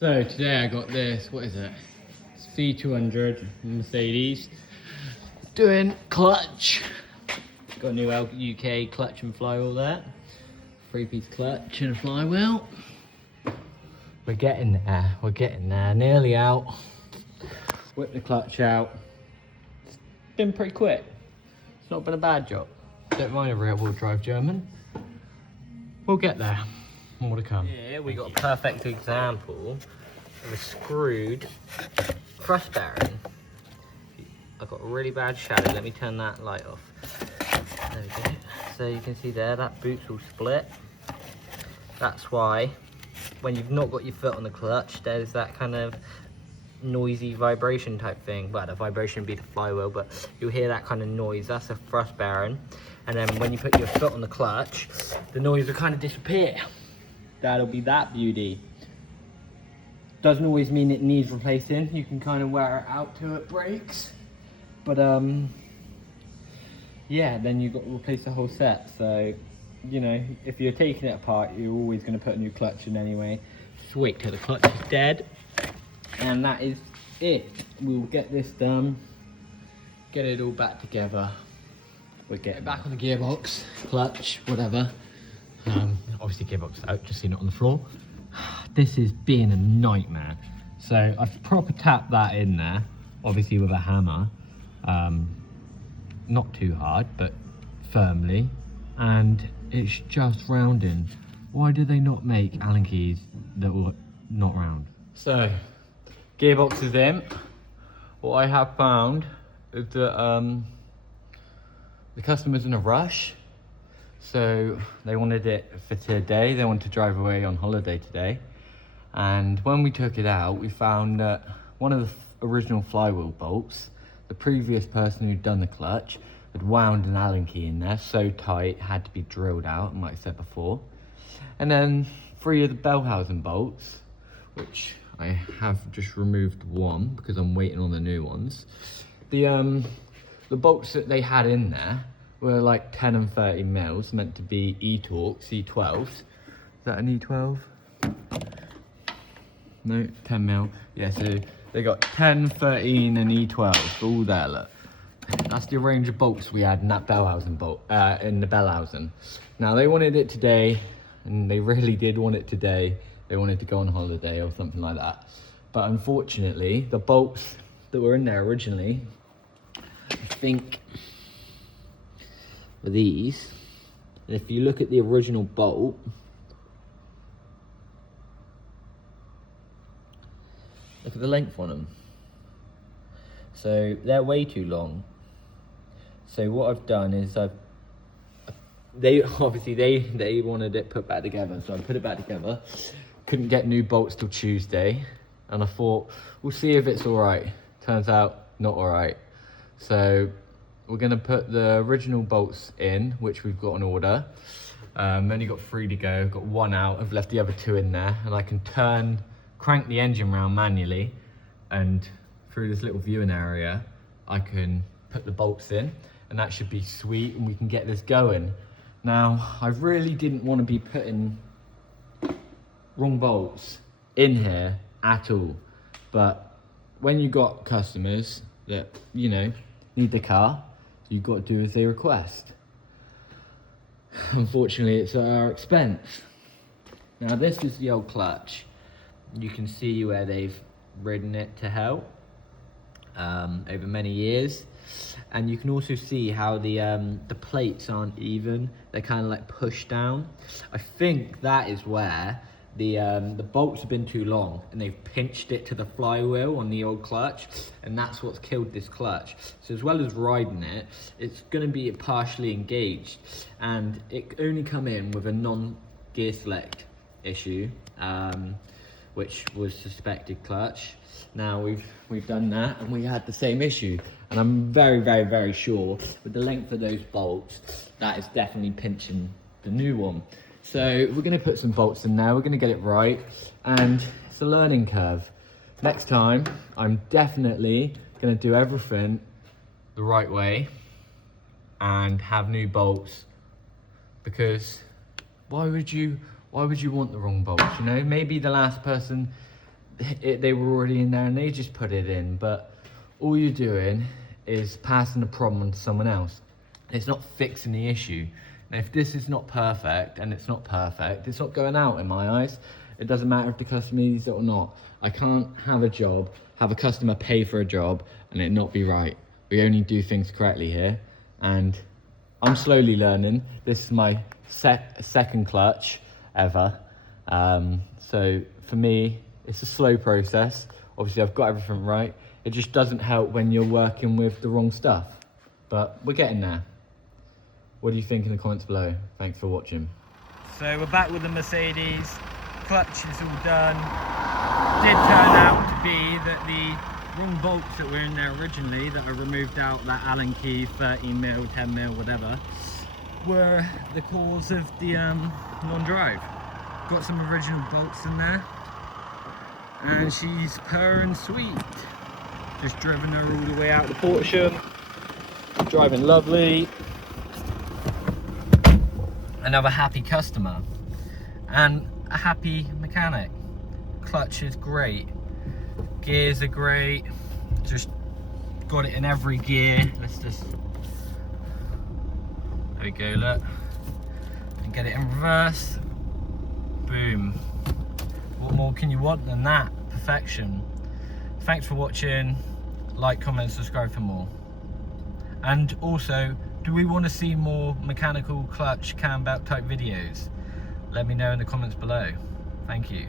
So today I got this, what is it? C200 Mercedes. Doing clutch. Got a new UK clutch and flywheel there. 3-piece clutch and a flywheel. We're getting there, nearly out. Whip the clutch out. It's been pretty quick. It's not been a bad job. Don't mind a rear wheel drive German. We'll get there. More to come. Here we got a perfect example of a screwed thrust bearing. I've got a really bad shadow. Let me turn that light off. There we go. So you can see there, that boot's all split. That's why when you've not got your foot on the clutch, there's that kind of noisy vibration type thing. Well, the vibration would be the flywheel, but you'll hear that kind of noise. That's a thrust bearing. And then when you put your foot on the clutch, the noise will kind of disappear. That'll be that beauty. Doesn't always mean it needs replacing. You can kind of wear it out till it breaks. But yeah, then you've got to replace the whole set. So, you know, if you're taking it apart, you're always going to put a new clutch in anyway. Just wait till the clutch is dead. And that is it. We'll get this done. Get it all back together. We'll get it back on the gearbox, clutch, whatever. Obviously gearbox is out, just seen it on the floor. This is being a nightmare. So I've proper tapped that in there, obviously with a hammer. Not too hard, but firmly. And it's just rounding. Why do they not make Allen keys that were not round? So, gearbox is in. What I have found is that the customer's in a rush. So they wanted it for today. They wanted to drive away on holiday today. And when we took it out, we found that one of the original flywheel bolts, the previous person who'd done the clutch, had wound an Allen key in there so tight, had to be drilled out, like I said before. And then 3 of the bell housing bolts, which I have just removed one because I'm waiting on the new ones. The bolts that they had in there were like 10 and 30 mils, meant to be E-torque, C12s. Is that an E12? No, 10 mil. Yeah, so they got 10, 13 and E12s, all there, look. That's the range of bolts we had in that bell housing bolt, in the bell housing. Now they wanted it today, and they really did want it today. They wanted to go on holiday or something like that. But unfortunately, the bolts that were in there originally, I think, were these. And if you look at the original bolt, look at the length on them. So they're way too long. So what I've done is they wanted it put back together, so I put it back together. Couldn't get new bolts till Tuesday, and I thought we'll see if it's all right. Turns out not all right. So we're gonna put the original bolts in, which we've got on order. Only got 3 to go. Got 1 out. I've left the other 2 in there, and I can crank the engine round manually, and through this little viewing area, I can put the bolts in, and that should be sweet, and we can get this going. Now, I really didn't want to be putting wrong bolts in here at all, but when you got customers that, you know, need the car, you've got to do as they request. Unfortunately, it's at our expense. Now, this is the old clutch. You can see where they've ridden it to hell over many years, and you can also see how the plates aren't even. They're kind of like pushed down. I think that is where the bolts have been too long, and they've pinched it to the flywheel on the old clutch, and that's what's killed this clutch. So as well as riding it, it's going to be partially engaged, and it only come in with a non-gear select issue, which was suspected clutch. Now we've done that, and we had the same issue, and I'm very sure with the length of those bolts, that is definitely pinching the new one. So we're going to put some bolts in there, we're going to get it right, and it's a learning curve. Next time, I'm definitely going to do everything the right way and have new bolts, because why would you want the wrong bolts, you know? Maybe the last person they were already in there and they just put it in, but all you're doing is passing the problem on to someone else. It's not fixing the issue. Now, if this is not perfect, and it's not perfect, it's not going out in my eyes. It doesn't matter if the customer needs it or not. I can't have a job, have a customer pay for a job, and it not be right. We only do things correctly here, and I'm slowly learning. This is my second clutch ever. So for me, it's a slow process. Obviously, I've got everything right. It just doesn't help when you're working with the wrong stuff, but we're getting there. What do you think in the comments below? Thanks for watching. So we're back with the Mercedes. Clutch is all done. Did turn out to be that the wrong bolts that were in there originally, that are removed out, that Allen key, 13mm, 10mm, whatever, were the cause of the non-drive. Got some original bolts in there, and she's purring sweet. Just driven her all the way out to Portsham, driving lovely. Another happy customer and a happy mechanic. Clutch is great, gears are great, just got it in every gear. Let's just, there we go, look, and get it in reverse, boom. What more can you want than that? Perfection. Thanks for watching. Like, comment, subscribe for more. And also, do we want to see more mechanical clutch cam belt type videos? Let me know in the comments below. Thank you.